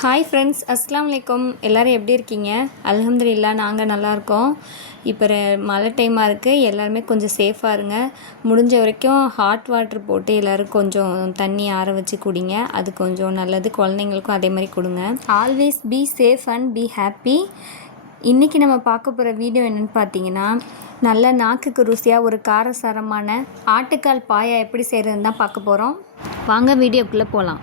Hi friends அஸ்லாம் வலைக்கம் எல்லோரும் எப்படி இருக்கீங்க? அலமதுல்லா நாங்கள் நல்லாயிருக்கோம் இப்போ மழை டைமாக இருக்குது எல்லாருமே கொஞ்சம் சேஃபாக இருங்க. முடிஞ்ச வரைக்கும் ஹாட் வாட்டர் போட்டு எல்லோரும் கொஞ்சம் தண்ணி ஆற வச்சு குடிங்க. அது கொஞ்சம் நல்லது. குழந்தைங்களுக்கும் அதே மாதிரி கொடுங்க. Always be safe and be happy இன்றைக்கி நம்ம பார்க்க போகிற வீடியோ என்னென்னு பார்த்தீங்கன்னா நல்ல நாக்குக்கு ருசியாக ஒரு காரசாரமான ஆட்டுக்கால் பாயா எப்படி செய்கிறதுன்னு தான் பார்க்க போகிறோம் வாங்க வீடியோக்குள்ளே போகலாம்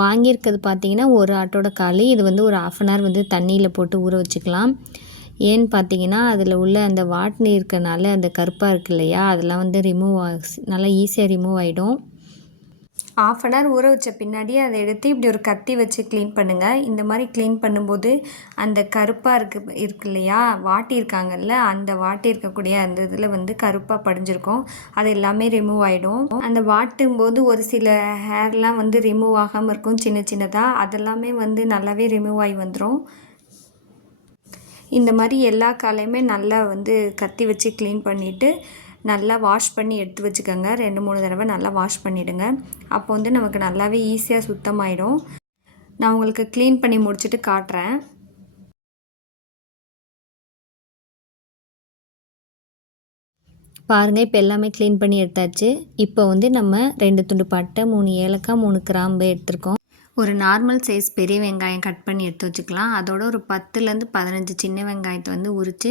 நான் வாங்கியிருக்கிறது பார்த்தீங்கன்னா ஒரு ஆட்டோட காலி இது வந்து ஒரு ஆஃப் அன் ஹவர் வந்து தண்ணியில் போட்டு ஊற வச்சுக்கலாம். ஏன்னு பார்த்தீங்கன்னா அதில் உள்ள அந்த வாட்னி இருக்கிறனால அந்த கருப்பாக இருக்கு இல்லையா? அதெல்லாம் வந்து ரிமூவ் ஆக நல்லா ஈஸியாக ரிமூவ் ஆகிடும் ஆஃப் அன் ஹவர் ஊற வச்ச பின்னாடி அதை எடுத்து இப்படி ஒரு கத்தி வச்சு க்ளீன் பண்ணுங்கள் இந்த மாதிரி க்ளீன் பண்ணும்போது அந்த கருப்பாக இருக்கு இருக்கு இல்லையா? வாட்டி இருக்காங்கல்ல அந்த வாட்டி இருக்கக்கூடிய அந்த இதில் வந்து கருப்பாக படிஞ்சிருக்கும். அது எல்லாமே ரிமூவ் ஆகிடும் அந்த வாட்டும் போது ஒரு சில ஹேர்லாம் வந்து ரிமூவ் ஆகாமல் இருக்கும் சின்ன சின்னதாக அதெல்லாமே வந்து நல்லாவே ரிமூவ் ஆகி வந்துடும் இந்த மாதிரி எல்லா காலையுமே நல்லா வந்து கத்தி வச்சு க்ளீன் பண்ணிவிட்டு நல்லா வாஷ் பண்ணி எடுத்து வச்சுக்கோங்க. ரெண்டு மூணு தடவை நல்லா வாஷ் பண்ணிவிடுங்க அப்போ வந்து நமக்கு நல்லாவே ஈஸியாக சுத்தமாயிடும். நான் உங்களுக்கு க்ளீன் பண்ணி முடிச்சுட்டு காட்டுறேன். பாருங்கள் இப்போ எல்லாமே க்ளீன் பண்ணி எடுத்தாச்சு. இப்போ வந்து நம்ம ரெண்டு துண்டு பட்டை மூணு ஏலக்காய் மூணு கிராம்பு எடுத்துருக்கோம். ஒரு நார்மல் சைஸ் பெரிய வெங்காயம் கட் பண்ணி எடுத்து வச்சுக்கலாம். அதோட ஒரு பத்துலேருந்து பதினஞ்சு சின்ன வெங்காயத்தை வந்து உரித்து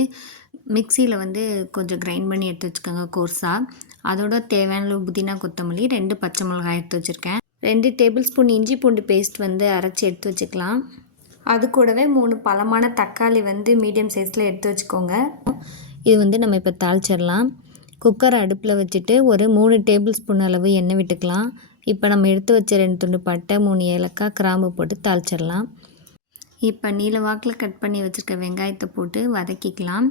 மிக்சியில் வந்து கொஞ்சம் கிரைண்ட் பண்ணி எடுத்து வச்சுக்கோங்க கோர்ஸாக அதோட தேவையான புதினா கொத்தமல்லி ரெண்டு பச்சை மிளகாய் எடுத்து வச்சுருக்கேன். ரெண்டு டேபிள் ஸ்பூன் இஞ்சி பூண்டு பேஸ்ட் வந்து அரைச்சி எடுத்து வச்சுக்கலாம். அது கூடவே மூணு பழமான தக்காளி வந்து மீடியம் சைஸில் எடுத்து வச்சுக்கோங்க. இது வந்து நம்ம இப்போ தாளிச்சிடலாம். குக்கர் அடுப்பில் வச்சுட்டு ஒரு மூணு டேபிள் ஸ்பூன் அளவு எண்ணெய் விட்டுக்கலாம். இப்போ நம்ம எடுத்து வச்ச ரெண்டு துண்டு பட்டை மூணு ஏலக்காய் கிராம்பு போட்டு தாளிச்சிடலாம். இப்போ நீல வாக்கில் கட் பண்ணி வச்சுருக்க வெங்காயத்தை போட்டு வதக்கிக்கலாம்.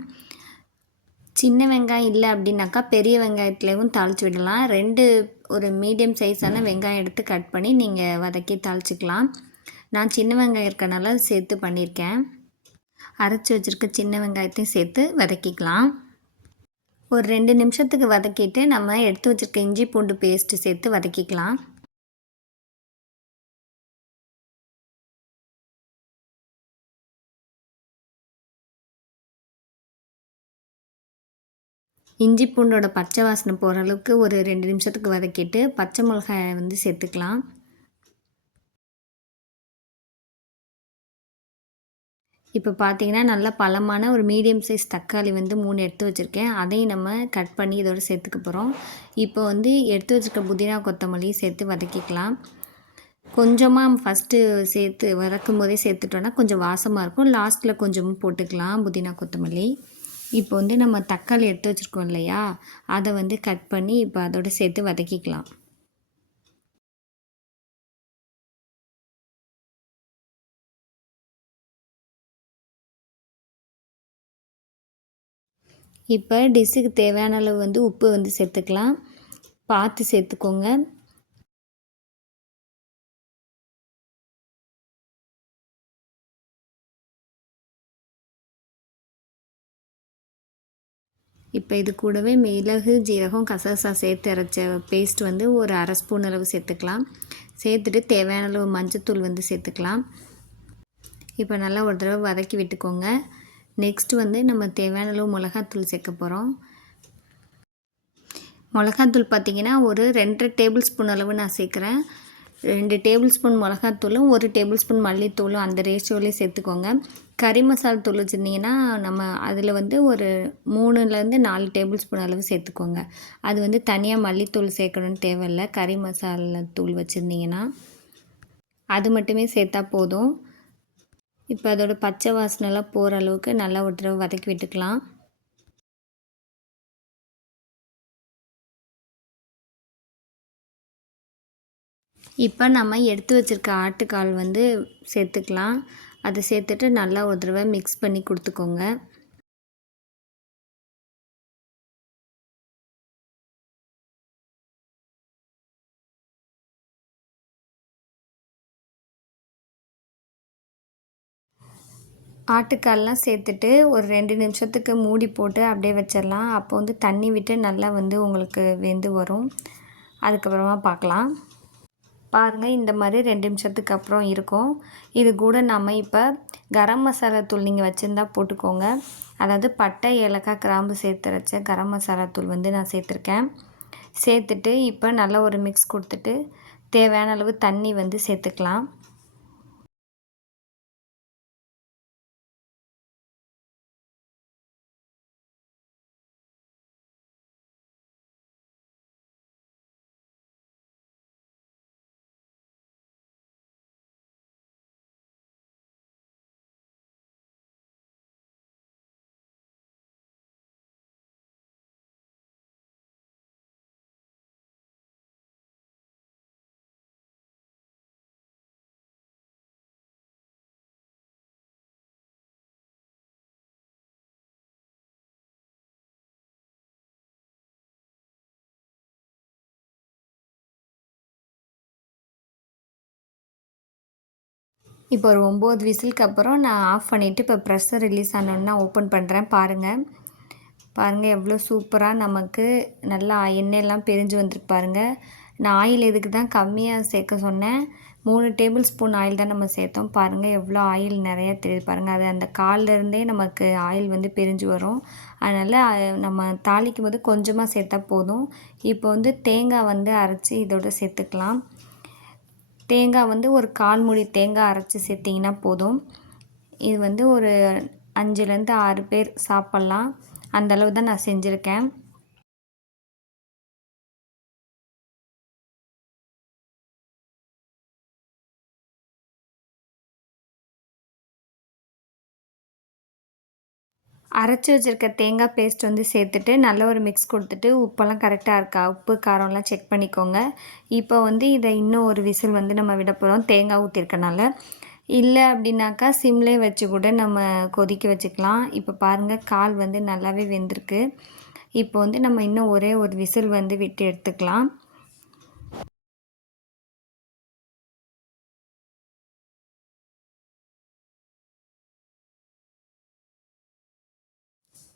சின்ன வெங்காயம் இல்லை அப்படின்னாக்கா பெரிய வெங்காயத்துலேயும் தாளித்து விடலாம். ரெண்டு ஒரு மீடியம் சைஸான வெங்காயம் எடுத்து கட் பண்ணி நீங்கள் வதக்கி தாளிச்சிக்கலாம். நான் சின்ன வெங்காயம் இருக்கனால சேர்த்து பண்ணியிருக்கேன் அரைச்சி வச்சுருக்க சின்ன வெங்காயத்தையும் சேர்த்து வதக்கிக்கலாம். ஒரு ரெண்டு நிமிஷத்துக்கு வதக்கிட்டு நம்ம எடுத்து வச்சுருக்க இஞ்சி பூண்டு பேஸ்ட்டு சேர்த்து வதக்கிக்கலாம். இஞ்சி பூண்டோட பச்சை வாசனை போகிற அளவுக்கு ஒரு ரெண்டு நிமிஷத்துக்கு வதக்கிட்டு பச்சை மிளகாயை வந்து சேர்த்துக்கலாம். இப்போ பார்த்தீங்கன்னா நல்லா பழமான ஒரு மீடியம் சைஸ் தக்காளி வந்து மூணு எடுத்து வச்சுருக்கேன். அதையும் நம்ம கட் பண்ணி இதோடு சேர்த்துக்க போகிறோம் இப்போ வந்து எடுத்து வச்சுருக்க புதினா கொத்தமல்லியும் சேர்த்து வதக்கிக்கலாம். கொஞ்சமாக ஃபஸ்ட்டு சேர்த்து வதக்கும் போதே சேர்த்துட்டோன்னா கொஞ்சம் வாசமாக இருக்கும். லாஸ்ட்டில் கொஞ்சமும் போட்டுக்கலாம் புதினா கொத்தமல்லி. இப்போ வந்து நம்ம தக்காளி எடுத்து வச்சுருக்கோம் இல்லையா? அதை வந்து கட் பண்ணி இப்போ அதோடு சேர்த்து வதக்கிக்கலாம். இப்போ டிஷ்ஷுக்கு தேவையான அளவு வந்து உப்பு வந்து சேர்த்துக்கலாம். பார்த்து சேர்த்துக்கோங்க. இப்போ இது கூடவே மிளகு ஜீரகம் கசகசா சேர்த்து அரைச்ச பேஸ்ட் வந்து ஒரு அரை ஸ்பூன் அளவு சேர்த்துக்கலாம். சேர்த்துட்டு தேவையான அளவு மஞ்சத்தூள் வந்து சேர்த்துக்கலாம். இப்போ நல்லா ஒரு தடவை வதக்கி விட்டுக்கோங்க. நெக்ஸ்ட் வந்து நம்ம தேவையான அளவு மிளகாத்தூள் சேர்க்க போகிறோம் மிளகாத்தூள் பார்த்திங்கன்னா ஒரு ரெண்டரை டேபிள் ஸ்பூன் அளவு நான் சேர்க்குறேன். ரெண்டு டேபிள் ஸ்பூன் மிளகாத்தூளும் ஒரு டேபிள் ஸ்பூன் மல்லித்தூளும் அந்த ரேஷியோலேயே சேர்த்துக்கோங்க. கறி மசாலா தூள் வச்சுருந்தீங்கன்னா நம்ம அதில் வந்து ஒரு மூணுலேருந்து நாலு டேபிள் ஸ்பூன் அளவு சேர்த்துக்கோங்க. அது வந்து தனியாக மல்லித்தூள் சேர்க்கணுன்னு தேவையில்லை. கறி மசாலா தூள் வச்சுருந்தீங்கன்னா அது மட்டுமே சேர்த்தா போதும். இப்போ அதோட பச்சை வாசனைலாம் போகிற அளவுக்கு நல்லா ஒரு தடவை வதக்கி விட்டுக்கலாம். இப்போ நம்ம எடுத்து வச்சுருக்க ஆட்டுக்கால் வந்து சேர்த்துக்கலாம். அதை சேர்த்துட்டு நல்லா ஒரு தடவை மிக்ஸ் பண்ணி கொடுத்துக்கோங்க. ஆட்டுக்கால்லாம் சேர்த்துட்டு ஒரு ரெண்டு நிமிஷத்துக்கு மூடி போட்டு அப்படியே வச்சிடலாம். அப்போ வந்து தண்ணி விட்டு நல்லா வந்து உங்களுக்கு வெந்து வரும். அதுக்கப்புறமா பார்க்கலாம். பாருங்கள் இந்த மாதிரி ரெண்டு நிமிஷத்துக்கு அப்புறம் இருக்கும். இது கூட நம்ம இப்போ கரம் மசாலா தூள் நீங்கள் வச்சுருந்தா போட்டுக்கோங்க. அதாவது பட்டை ஏலக்காய் கிராம்பு சேர்த்து வச்ச கரம் மசாலா தூள் வந்து நான் சேர்த்துருக்கேன். சேர்த்துட்டு இப்போ நல்லா ஒரு மிக்ஸ் கொடுத்துட்டு தேவையான அளவு தண்ணி வந்து சேர்த்துக்கலாம். இப்போ ஒரு ஒம்பது விசிலுக்கு அப்புறம் நான் ஆஃப் பண்ணிவிட்டு இப்போ ப்ரெஷர் ரிலீஸ் ஆனோன்னா ஓப்பன் பண்ணுறேன் பாருங்கள் பாருங்கள் எவ்வளோ சூப்பராக நமக்கு நல்லா எண்ணெயெல்லாம் பிரிஞ்சு வந்துருக்கு பாருங்கள் நான் ஆயில் இதுக்கு தான் கம்மியாக சேர்க்க சொன்னேன். மூணு டேபிள் ஸ்பூன் ஆயில் தான் நம்ம சேர்த்தோம். பாருங்கள் எவ்வளோ ஆயில் நிறையா தெரியுது பாருங்கள் அது அந்த கால்லேருந்தே நமக்கு ஆயில் வந்து பிரிஞ்சு வரும். அதனால் நம்ம தாளிக்கும் போது கொஞ்சமாக சேர்த்தா போதும். இப்போ வந்து தேங்காய் வந்து அரைச்சி இதோட சேர்த்துக்கலாம். தேங்காய் வந்து ஒரு கால் மூடி தேங்காய் அரைச்சி சேர்த்திங்கன்னா போதும். இது வந்து ஒரு அஞ்சுலேருந்து ஆறு பேர் சாப்பிட்லாம். அந்தளவு தான் நான் செஞ்சுருக்கேன். அரைச்சி வச்சுருக்க தேங்காய் பேஸ்ட் வந்து சேர்த்துட்டு நல்ல ஒரு மிக்ஸ் கொடுத்துட்டு உப்பெல்லாம் கரெக்டாக இருக்கா? உப்பு காரம்லாம் செக் பண்ணிக்கோங்க. இப்போ வந்து இதை இன்னும் ஒரு விசில் வந்து நம்ம விட போகிறோம் தேங்காய் ஊற்றிருக்கனால இல்லை அப்படின்னாக்கா சிம்லே வச்சு கூட நம்ம கொதிக்க வச்சுக்கலாம். இப்போ பாருங்கள் கால் வந்து நல்லாவே வெந்திருக்கு. இப்போ வந்து நம்ம இன்னும் ஒரே ஒரு விசில் வந்து விட்டு எடுத்துக்கலாம்.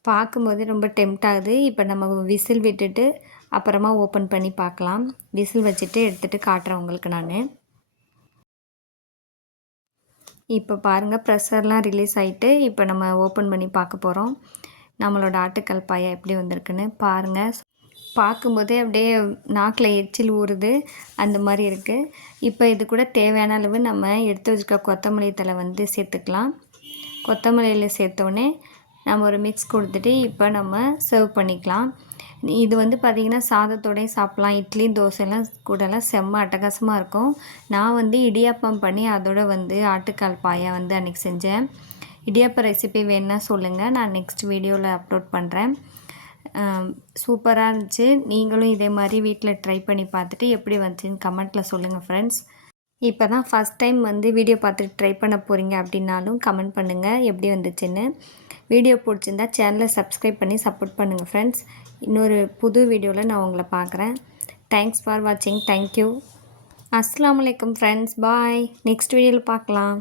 பார்க்கும்போதே ரொம்ப டெம்ட் ஆகுது. இப்போ நம்ம விசில் விட்டுட்டு அப்புறமா ஓப்பன் பண்ணி பார்க்கலாம். விசில் வச்சுட்டு எடுத்துகிட்டு காட்டுறேன் உங்களுக்கு நான். இப்போ பாருங்கள் ப்ரெஷர்லாம் ரிலீஸ் ஆகிட்டு இப்போ நம்ம ஓப்பன் பண்ணி பார்க்க போகிறோம் நம்மளோட ஆட்டுக்கல் பாயா எப்படி வந்திருக்குன்னு பாருங்கள் பார்க்கும்போதே அப்படியே நாக்கில் எச்சில் ஊறுது. அந்த மாதிரி இருக்குது இப்போ இது கூட தேவையான அளவு நம்ம எடுத்து வச்சுருக்க கொத்தமல்லி தலை வந்து சேர்த்துக்கலாம். கொத்தமல்லியில் சேர்த்தோடனே நம்ம ஒரு மிக்ஸ் கொடுத்துட்டு இப்போ நம்ம சர்வ் பண்ணிக்கலாம். இது வந்து பார்த்திங்கன்னா சாதத்தோடய சாப்பிட்லாம். இட்லி தோசைலாம் கூடலாம் செம்ம அட்டகாசமாக இருக்கும். நான் வந்து இடியாப்பம் பண்ணி அதோட வந்து ஆட்டுக்கால் பாயா வந்து அன்றைக்கி செஞ்சேன். இடியாப்ப ரெசிபி வேணுன்னா சொல்லுங்கள் நான் நெக்ஸ்ட் வீடியோவில் அப்லோட் பண்ணுறேன் சூப்பராக இருந்துச்சு. நீங்களும் இதே மாதிரி வீட்டில் ட்ரை பண்ணி பார்த்துட்டு எப்படி வந்துச்சுன்னு கமெண்ட்டில் சொல்லுங்கள் ஃப்ரெண்ட்ஸ் இப்போ தான் ஃபஸ்ட் டைம் வந்து வீடியோ பார்த்துட்டு ட்ரை பண்ண போகிறீங்க அப்படின்னாலும் கமெண்ட் பண்ணுங்கள் எப்படி வந்துச்சுன்னு. வீடியோ பிடிச்சிருந்தா சேனலை சப்ஸ்கிரைப் பண்ணி சப்போர்ட் பண்ணுங்கள் ஃப்ரெண்ட்ஸ் இன்னொரு புது வீடியோவில் நான் உங்களை பார்க்குறேன். தேங்க்ஸ் ஃபார் வாட்சிங் தேங்க்யூ அஸ்லாம் வலைக்கம் ஃப்ரெண்ட்ஸ் பாய் நெக்ஸ்ட் வீடியோவில் பார்க்கலாம்.